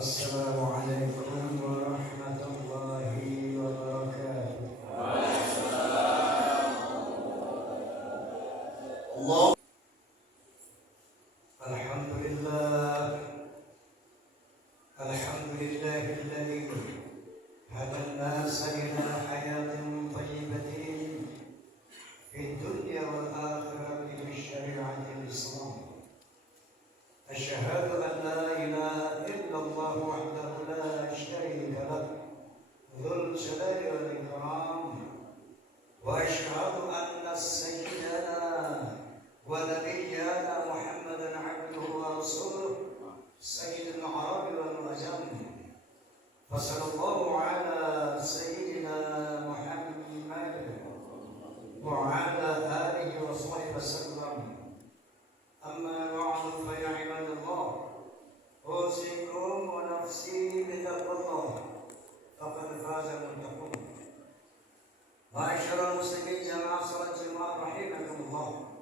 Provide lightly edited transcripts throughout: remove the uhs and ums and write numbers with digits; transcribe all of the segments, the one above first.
السلام عليكم ورحمة الله وبركاته. الله الحمد لله الذي هدى الناس إلى حياة طيبة في الدنيا والآخرة بالشريعة الإسلام. أشهد أن لا إله إلا الله وحده لا شريك له ذو الجلال والإكرام، وأشهد أن سيدنا ونبينا محمدا عبده ورسوله سيد العرب والعجم. فصلى الله على سيدنا محمد وعلى آله وصحبه وسلم. أما بعد فيا عباد الله، أوصيكم ونفسي بتقوى الله فقد فاز المتقون. Ma'asyiral muslimin jamaah salat Jumat rahimakumullah.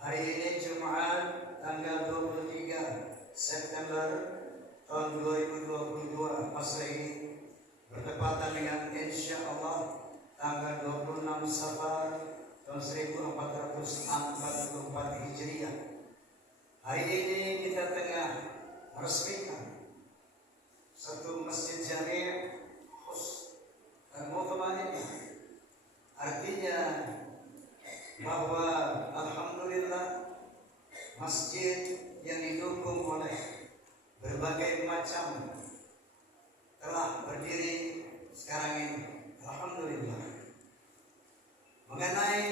Hari ini Jumat tanggal 23 September tahun 2022 Masehi, bertepatan dengan insyaallah tanggal 26 Safar tahun 1444 Hijriah. Hari ini kita tengah meresmikan satu masjid jami' khus dan mutmainnah. Artinya bahwa alhamdulillah masjid yang didukung oleh berbagai macam telah berdiri sekarang ini. Alhamdulillah. Mengenai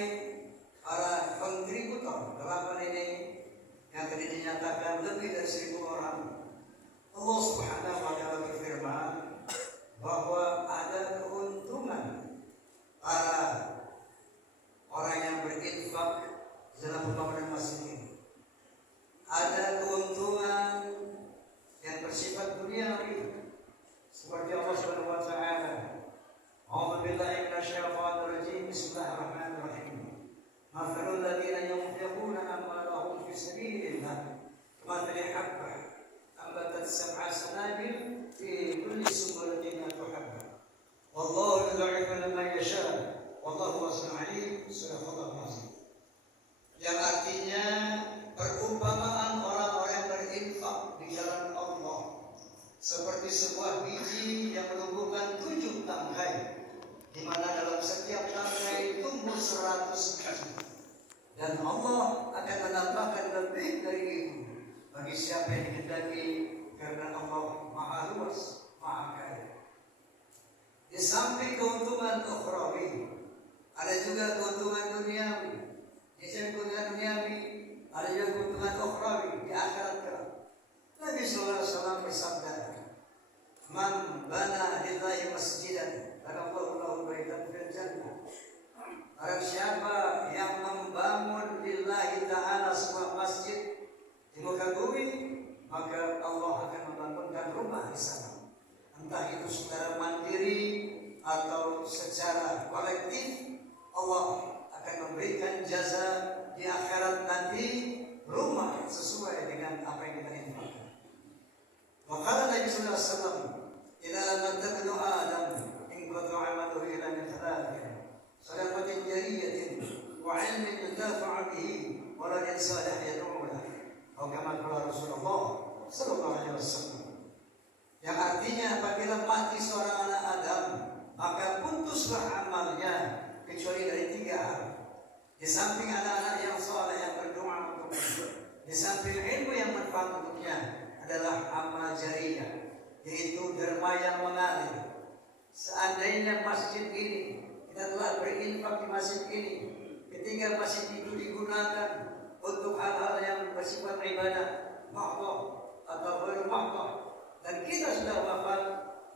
para kontributor gerakan ini yang tadi dinyatakan lebih dari 1.000 orang, Allah Subhanahu wa Ta'ala berfirman bahwa ada keuntungan para orang yang berinfak dalam pembangunan masjid ini. Ada keuntungan yang bersifat duniawi, seperti Allah Subhanahu wa Ta'ala, A'udzu billahi minasyaitonir rajim. Bismillahirrahmanirrahim. Mathalul ladzina yunfiquna amwalahum fi sabilillah kamathali habbah ambatat sab'a sanabil fi kulli sunbulatin mi'atu habbah. Wallahu yud'ifu liman yasha' wallahu wasi'un 'alim. Sadaqallahu azim. Yang artinya perumpamaan orang-orang yang berinfak di jalan Allah seperti sebuah biji yang menumbuhkan 7 tangkai, di mana dalam setiap tangkai tumbuh 100 biji, dan Allah akan menambahkan lebih dari itu bagi siapa yang dikehendaki, karena Allah Maha Luas, Maha Kaya. Di samping keuntungan ukhrawi, ada juga keuntungan duniawi. Di samping keuntungan duniawi, ada juga keuntungan ukhrawi di akhirat kelak. Nabi sallallahu alaihi wasallam bersabda, "Man bana lillahi masjidan, banallahu lahu baitan fil jannah." Barang siapa yang membangun lillahi ta'ala sebuah masjid di muka bumi, maka Allah akan membangunkan rumah di sana. Entah itu secara mandiri atau secara kolektif, Allah akan memberikan jasa di akhirat nanti rumah sesuai dengan apa yang kita infakkan. Maka Nabi sallallahu alaihi wasallam, "Idza matta ibnu Adam inqata 'amaluhu ila min thalathin, sadaqatin jariyatin wa 'ilmin yuntafa' bihi wa waladin salih yad'u lahu." Atau kama qala Rasulullah sallallahu alaihi wasallam. Yang artinya apabila mati seorang anak Adam, maka putuslah amalnya kecuali dari 3 hal. Di samping anak-anak yang saleh yang berdoa untuknya, di samping ilmu yang manfaat untuknya, adalah amal jariyah, yaitu derma yang mengalir. Seandainya masjid ini, kita telah berinfak di masjid ini, ketika masjid itu digunakan untuk hal-hal yang bersifat ibadah mahdhah atau ghair mahdhah, dan kita sudah wafat,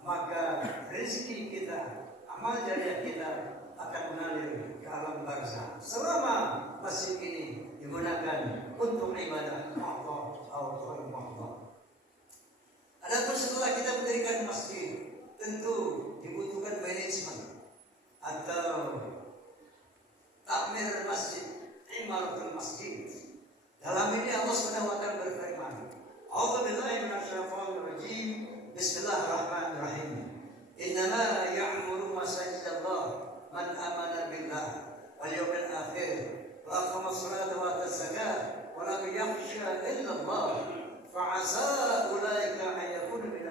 maka rezeki kita, amal jariah kita akan mengalir ke alam barzakh selama masjid ini digunakan untuk ibadah mahdhah atau ghair mahdhah. Adapun setelah kita mendirikan masjid, tentu dibutuhkan manajemen atau takmir masjid, imaratul masjid. Dalam ini Allah SWT berfirman, "A'udzu billahi minasyaitonir rajim.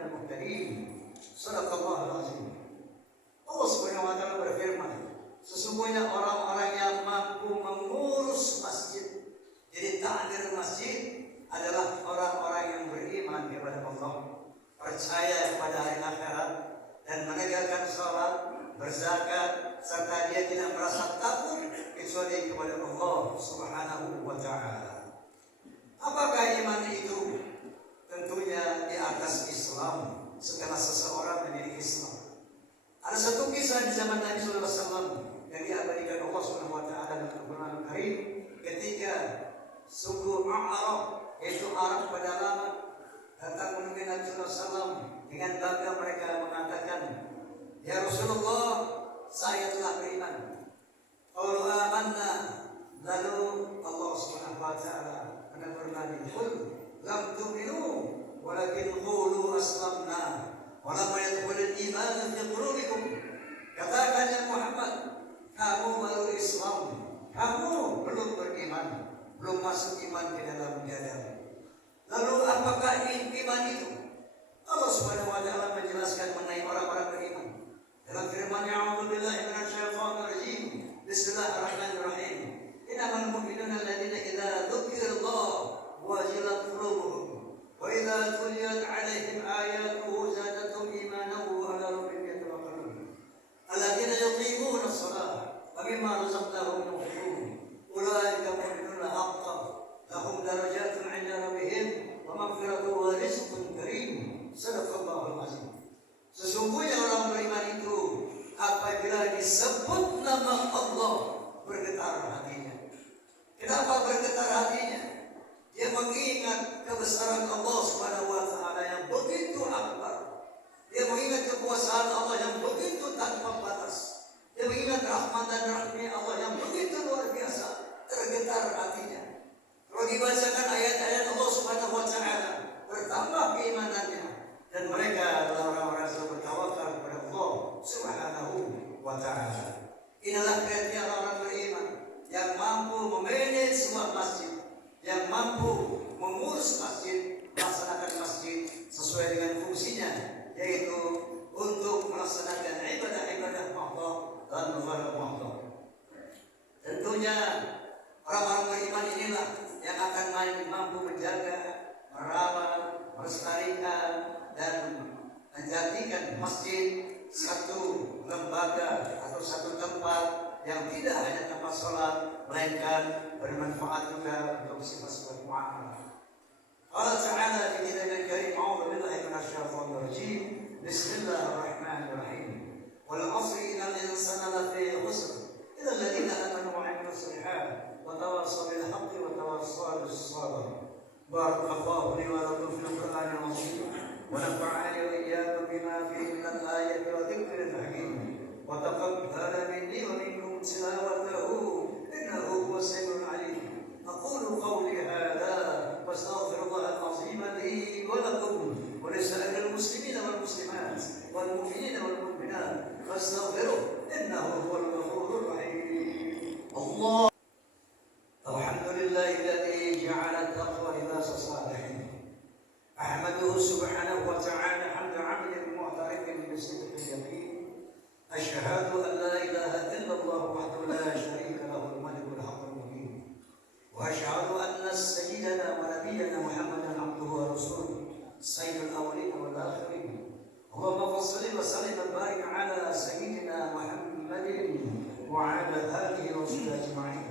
minal muhtadin. Shadaqallahul azim. Allah Subhanahu wa taala berfirman, sesungguhnya orang-orang yang mampu mengurus masjid, jadi takmir masjid, adalah orang-orang yang beriman kepada Allah, percaya kepada hari akhirat, dan menegakkan salat, berzakat, serta dia tidak merasa takut kecuali kepada Allah Subhanahu wa taala. Apakah iman itu? Tentunya di atas Islam, setelah seseorang menjadi Islam. Ada satu kisah di zaman Nabi sallallahu alaihi wasallam yang diabadikan Allah Subhanahu wa taala dalam Al-Qur'an Al-Karim, ketika suku A'rab, yaitu Arab pedalaman, datang menemui Nabi sallallahu alaihi wasallam dengan bangga mereka mengatakan, "Ya Rasulullah, saya telah beriman." Qalu amanna. Lalu Allah Subhanahu wa taala menegur Nabi, "Qul lam tu'minu walakin qulu aslamna wa lam yadkhulul iman fi qulubikum." Katakan ya Muhammad, kamu baru Islam, kamu belum beriman, belum masuk iman ke dalam dadamu. Lalu apakah iman itu? Allah Subhanahu wa taala menjelaskan mengenai orang-orang beriman dalam firman-Nya, "A'udzubillahi minasyaitonir rajim. Bismillahirrahmanirrahim. Innamal mu'minuna alladziina idza dzukirallah wajilat qulubuhum wa idza tuliyat 'alaihim ayatuhu zadatuhum imanan wa 'ala rabbihim yatawakkalun. Alladziina yuqimuna as-salata wa mimma razaqnahum yunfiqun. Ulaika mu'minuna haqqan. Lahum darajatun 'inda rabbihim wa maghfiratun wa rizqun karim." Shadaqallahul azim. Sesungguhnya orang beriman itu apabila disebut nama Allah bergetar hatinya. Kenapa bergetar hatinya? Dia mengingat kebesaran Allah Subhanahu wa taala yang begitu akbar. Dia mengingat kekuasaan Allah yang begitu tanpa batas. Dia mengingat rahmat dan rahmat Allah yang begitu luar biasa. Tergetar hatinya. Kalau dibacakan ayat-ayat Allah Subhanahu wa taala, bertambah keimanannya, dan mereka adalah orang-orang yang bertawakal kepada Allah Subhanahu wa taala. Inilah kriteria orang beriman yang mampu memanage sebuah masjid, yang mampu mengurus masjid, melaksanakan masjid sesuai dengan fungsinya, yaitu untuk melaksanakan ibadah-ibadah Allah dan menghadap Allah. Tentunya orang-orang beriman inilah yang akan mampu menjaga, merawat, melestarikan, dan menjadikan masjid satu lembaga atau satu tempat yang tidak hanya tempat sholat, melainkan bermanfaat juga untuk sifat-sifat muamalah. Allah Ta'ala fi kitabihil karim, a'udzu billahi minasyaitonir rajim. Bismillahirrahmanirrahim. Wal 'asri innal insana lafi khusr illa alladziina aamanu wa 'amilus shalihat wa tawassaw bil haqqi wa tawassaw bis sabr. Barakallahu li wa lakum fil Qur'anil 'azim. ونفعني وإياكم بما فيه من الآية وذكر الحكيم وتقبل مني ومنكم تلاوته إنه هو السميع العليم. أقول قولي هذا واستغفر الله العظيم لي ولكم ولسائر المسلمين والمسلمات والمؤمنين والمؤمنات فاستغفروه إنه هو الغفور الرحيم. الله الحمد لله الذي جعل التقوى لباس الصالحين. أحمده سبحانه وتعالى حمد عبد معترف بصدق اليقين. أشهد أن لا إله إلا الله وحده لا شريك له الملك الحق المبين. وأشهد أن سيدنا ونبينا محمدا عبده ورسوله سيد الأولين والآخرين. اللهم صل وسلم وبارك على سيدنا محمد وعلى آله وصحبه أجمعين.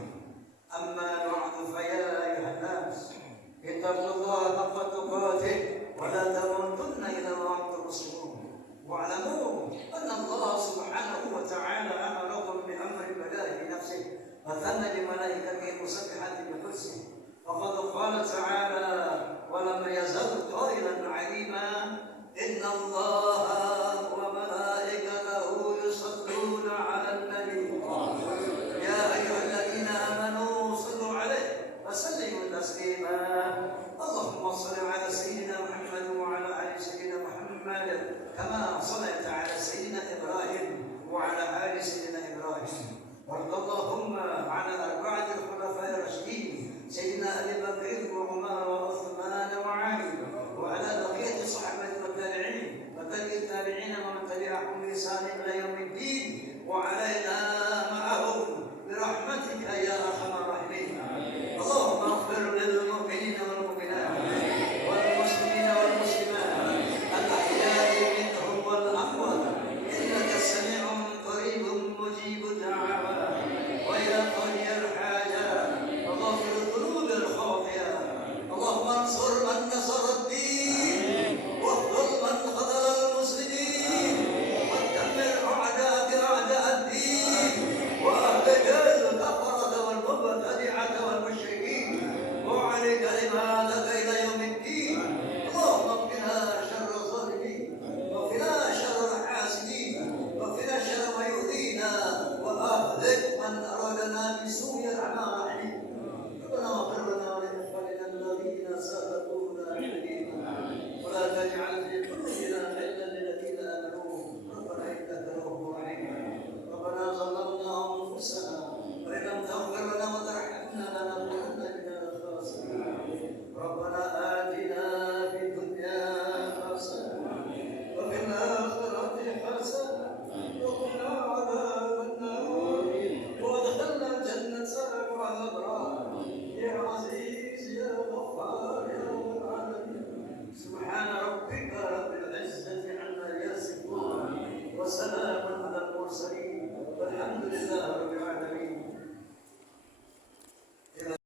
أما بعد فيا أيها الناس اتقوا الله حق تقاته ولا تموتن إلا وأنتم مسلمون. واعلموا أن الله سبحانه وتعالى أمركم بأمر بدأ بنفسه وثنى بملائكته مسبحة بقدسه. فقد قال تعالى: ولم